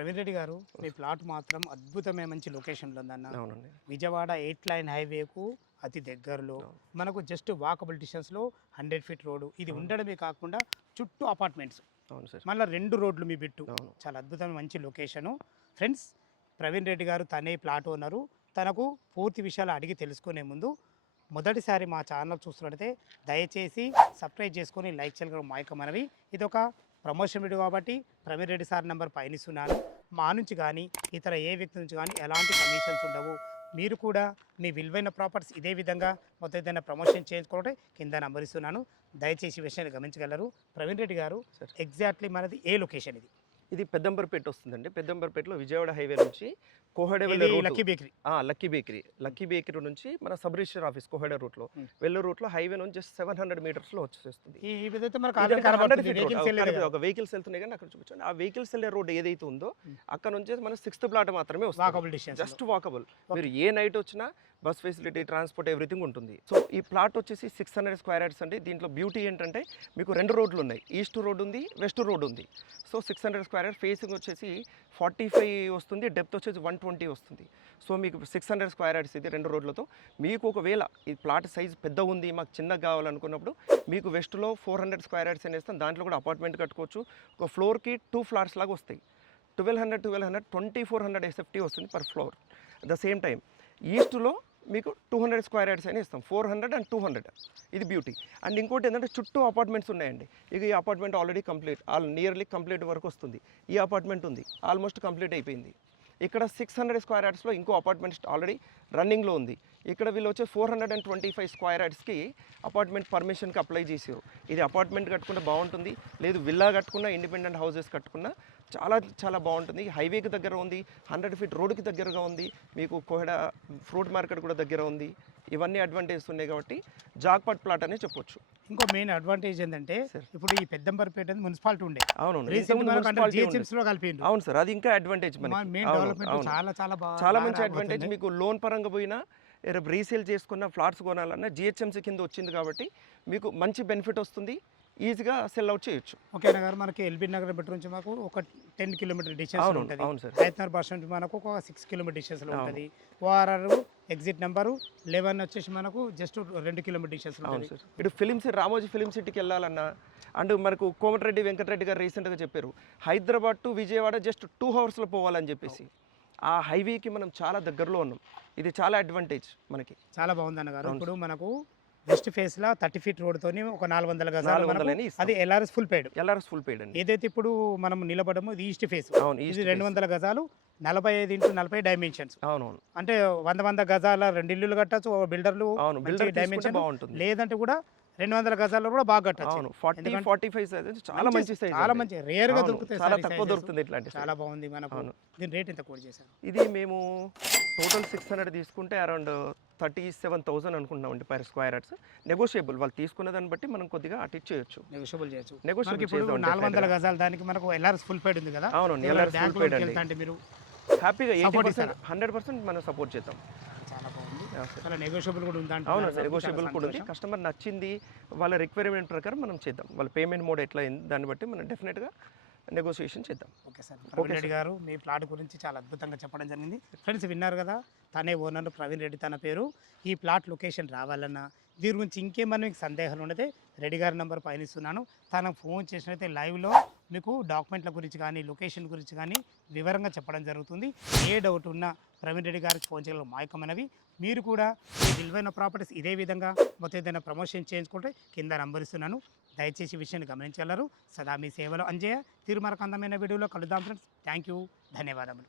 ప్రవీణ్ రెడ్డి గారు, మీ ప్లాట్ మాత్రం అద్భుతమైన మంచి లొకేషన్లో ఉందన్న. అవునండి. విజయవాడ 8 లైన్ హైవేకు అతి దగ్గరలో అవును. మనకు జస్ట్ వాకబుల్ డిస్టెన్స్లో 100 ఫీట్ రోడ్డు ఇది అవును. ఉండడమే కాకుండా చుట్టూ అపార్ట్మెంట్స్, అవును సార్. మళ్ళీ 2 రోడ్లు మీ బిట్టు. అవును. చాలా అద్భుతమైన మంచి లొకేషను. ఫ్రెండ్స్, ప్రవీణ్ రెడ్డి గారు తనే ప్లాట్ ఓనరు. తనకు పూర్తి విషయాలు అడిగి తెలుసుకునే ముందు మొదటిసారి మా ఛానల్ చూస్తున్నట్టయితే దయచేసి సబ్స్క్రైబ్ చేసుకొని లైక్ చేయగలరు మా యొక్క మనవి. ఇది ఒక ప్రమోషన్ వీడియో కాబట్టి ప్రవీణ్ రెడ్డి సార్ నెంబర్ పైన ఇస్తున్నాను. మా నుంచి కానీ ఇతర ఏ వ్యక్తి నుంచి కానీ ఎలాంటి కమిషన్స్ ఉండవు. మీరు కూడా మీ విలువైన ప్రాపర్టీస్ ఇదే విధంగా మొత్తం ఏదైనా ప్రమోషన్ చేయించుకుంటే కింద నెంబర్ ఇస్తున్నాను. దయచేసి ఈ విషయాన్ని గమనించగలరు. ప్రవీణ్ రెడ్డి గారు, ఎగ్జాక్ట్లీ మనది ఏ లొకేషన్ ఇది? ఇది పెద్దంబర్పేట వస్తుందండి. పెద్దంబర్పేటలో విజయవాడ హైవే నుంచి కోహెడవెల్ ఇది route. Lucky bakery. Lucky bakery నుంచి మన సబ్ రిజిస్టర్ ఆఫీస్ కోహెడ రూట్లో వెల్లూరు రూట్లో హైవే నుంచి జస్ట్ 700 మీటర్స్లో వచ్చేస్తుంది. ఈ విధంగా మనకు ఇది ఆల్రెడీ ఒక 100 కనబడుతుంది. feet road. వెహికల్స్ వెళ్ళేది కదా. ఒక వెహికల్స్ వెళ్తున్నాయి కానీ అక్కడ చూపించండి. ఆ వెహికల్స్ వెళ్ళే రోడ్ ఏదైతే ఉందో అక్కడ నుంచి మన 6th ప్లాట్ మాత్రమే వస్తుంది. Walkable distance. Just walkable. మీరు ఏ నైట్ వచ్చినా బస్ ఫెసిలిటీ, ట్రాన్స్పోర్ట్, ఎవ్రీథింగ్ ఉంటుంది. సో ఈ ప్లాట్ వచ్చేసి 600 స్క్వేర్ యార్డ్స్ అండి. దీంట్లో బ్యూటీ ఏంటంటే మీకు 2 రోడ్లు ఉన్నాయి. ఈస్ట్ రోడ్ ఉంది, వెస్ట్ రోడ్ ఉంది. సో 600 స్క్వేర్ యార్డ్, ఫేసింగ్ వచ్చేసి 45 వస్తుంది, డెప్త్ వచ్చేసి 120 వస్తుంది. సో మీకు 600 స్క్వేర్ యార్డ్స్ ఇది 2 రోడ్లతో. మీకు ఒకవేళ ఈ ప్లాట్ సైజ్ పెద్ద ఉంది, మాకు చిన్నగా కావాలనుకున్నప్పుడు మీకు వెస్ట్లో 400 స్క్వేర్ యార్డ్స్ అని వేస్తాం. దాంట్లో కూడా అపార్ట్మెంట్ కట్టుకోవచ్చు. ఒక ఫ్లోర్కి 2 ఫ్లాట్స్ లాగా వస్తాయి. 1200 2400 ఎస్ఎఫ్టీ వస్తుంది per floor. At the same time ఈస్ట్లో మీకు 200 స్క్వేర్ యార్డ్స్ అని ఇస్తాం. 400 and 200. ఇది బ్యూటీ. అండ్ ఇంకోటి ఏంటంటే చుట్టూ అపార్ట్మెంట్స్ ఉన్నాయండి. ఇక ఈ apartment already complete, nearly complete వరకు వస్తుంది. ఈ అపార్ట్మెంట్ ఉంది, ఆల్మోస్ట్ కంప్లీట్ అయిపోయింది. ఇక్కడ 600 స్క్వేర్ యార్డ్స్లో ఇంకో అపార్ట్మెంట్ ఆల్రెడీ రన్నింగ్లో ఉంది. ఇక్కడ వీళ్ళు వచ్చే 425 స్క్వేర్ యార్డ్స్కి అపార్ట్మెంట్ పర్మిషన్కి అప్లై చేసారు. ఇది అపార్ట్మెంట్ కట్టుకుంటే బాగుంటుంది, లేదు విల్లా కట్టుకున్నా, ఇండిపెండెంట్ హౌసెస్ కట్టుకున్నా చాలా చాలా బాగుంటుంది. హైవేకి దగ్గర ఉంది, 100 ఫీట్ రోడ్డుకి దగ్గరగా ఉంది, మీకు కోహెడ ఫ్రూట్ మార్కెట్ కూడా దగ్గర ఉంది. ఇవన్నీ అడ్వాంటేజెస్ ఉన్నాయి కాబట్టి జాక్పాట్ ప్లాట్ అనే చెప్పొచ్చు. ఇంకో మెయిన్ అడ్వాంటేజ్ ఏంటంటే ఇప్పుడు ఈ పెద్దంబర్పేట మున్సిపాలిటీ ఉండే. అవును, అవును సార్. అది ఇంకా అడ్వాంటేజ్ చాలా మంచి అడ్వాంటేజ్. మీకు లోన్ పరంగా పోయినా రీసేల్ చేసుకున్న ఫ్లాట్స్ కొనాలన్నా జిహెచ్ఎంసీ కింద వచ్చింది కాబట్టి మీకు మంచి బెనిఫిట్ వస్తుంది. ఈజీగా సెల్ అవుట్ చేయొచ్చు. ఓకే గారు, మనకి ఎల్బీ నగర్ బెటర్ నుంచి మాకు ఒక 10 కిలోమీటర్ డిస్టెన్స్ ఉంటుంది. హైదరాబాద్ బస్ నుంచి మనకు ఒక 6 కిలోమీటర్ డిస్టెన్స్లో ఉంటుంది. ఓఆర్ఆర్ ఎగ్జిట్ నెంబరు 11 వచ్చేసి మనకు జస్ట్ 2 కిలోమీటర్ డిస్టెన్స్లో ఉంటుంది. ఇటు ఫిలిం సిటీ, రామోజీ ఫిలిం సిటీకి వెళ్ళాలన్నా, అండ్ మనకు కోమటిరెడ్డి వెంకటరెడ్డి గారు రీసెంట్గా చెప్పారు హైదరాబాద్ టు విజయవాడ జస్ట్ 2 అవర్స్లో పోవాలని చెప్పేసి. ఆ హైవేకి మనం చాలా దగ్గరలో ఉన్నాం. ఇది చాలా అడ్వాంటేజ్ మనకి. చాలా బాగుంది అన్నగారు. ఇప్పుడు మనకు వెస్ట్ ఫేస్ లా 30 ఫీట్ రోడ్ తోని ఒక 400 గజాలు, అది ఎల్ఆర్ఎస్ ఫుల్ పెయిడ్ అండి. ఏదైతే ఇప్పుడు మనం నిలబడమో ఇది ఈస్ట్ ఫేస్. ఇది 200 గజాలు, 45 x 40 డైమెన్షన్స్. అవునవును. అంటే 100 గజాల 2 ఇల్లులు కట్టచ్చు డైమెన్షన్. లేదంటే కూడా 200 గజాల్లో కూడా బాగా కట్టచ్చు. 40-45 చాలా మంచి సైజ్, చాలా మంచి రేర్ గా దొరుకుతాయి, చాలా తక్కువ దొరుకుతుంది ఇట్లాంటి. చాలా బాగుంది. మనకు దీని రేట్ ఎంత కోట్ చేశారు? ఇది మేము టోటల్ 600 తీసుకుంటే అరౌండ్ 37,000 అనుకుంటున్నామండి పర్ స్క్వేర్ యార్డ్స్. నెగోషియబుల్, వాళ్ళు తీసుకున్న దాన్ని బట్టి మనం కొద్దిగా అటు చేయొచ్చు. నెగోషియబుల్ చేయొచ్చు. ఇప్పుడు 400 గజాల దానికి మనకు ఎల్ఆర్ఎస్ ఫుల్ పెయిడ్ ఉంది కదా. అవును, ఎల్ఆర్ఎస్ ఫుల్ పెయిడ్ అండి. మీరు హ్యాపీగా 100% మనం సపోర్ట్ చేద్దాం. చాలా బాగుంది. చాలా నెగోషియబుల్ కూడా ఉంది. అవును, నెగోషియబుల్ కూడా ఉంది. కస్టమర్ నచ్చింది, వాళ్ళ రిక్వైర్మెంట్ ప్రకారం మనం చేద్దాం. వాళ్ళ పేమెంట్ మోడ్ ఎట్లా అయింది దాన్ని బట్టి మనం డెఫినెట్గా నెగోషియేషన్ చేద్దాం. Okay sir. ప్రవీణ్ రెడ్డి గారు మీ ప్లాట్ గురించి చాలా అద్భుతంగా చెప్పడం జరిగింది. ఫ్రెండ్స్ విన్నారు కదా, తనే ఓనర్ ప్రవీణ్ రెడ్డి తన పేరు. ఈ ప్లాట్ లొకేషన్ రావాలన్నా, దీని గురించి ఇంకేమన్నా మీకు సందేహాలు ఉండదే రెడ్డి గారి నెంబర్ పైన ఇస్తున్నాను. తనకు ఫోన్ చేసినట్లయితే లైవ్లో మీకు డాక్యుమెంట్ల గురించి కానీ లొకేషన్ గురించి కానీ వివరంగా చెప్పడం జరుగుతుంది. ఏ డౌట్ ఉన్నా ప్రవీణ్ రెడ్డి గారికి ఫోన్ చేయగలరు మా యొక్క మనవి. మీరు కూడా మీ విలువైన ప్రాపర్టీస్ ఇదే విధంగా మొత్తం ఏదైనా ప్రమోషన్ చేయించుకుంటే కింద నంబర్ ఇస్తున్నాను. దయచేసి విషయాన్ని గమనించగలరు. సదా మీ సేవలో అంజయ్య. తిరుమరకు అందమైన వీడియోలో కలుద్దాం ఫ్రెండ్స్. థ్యాంక్ యూ, ధన్యవాదములు.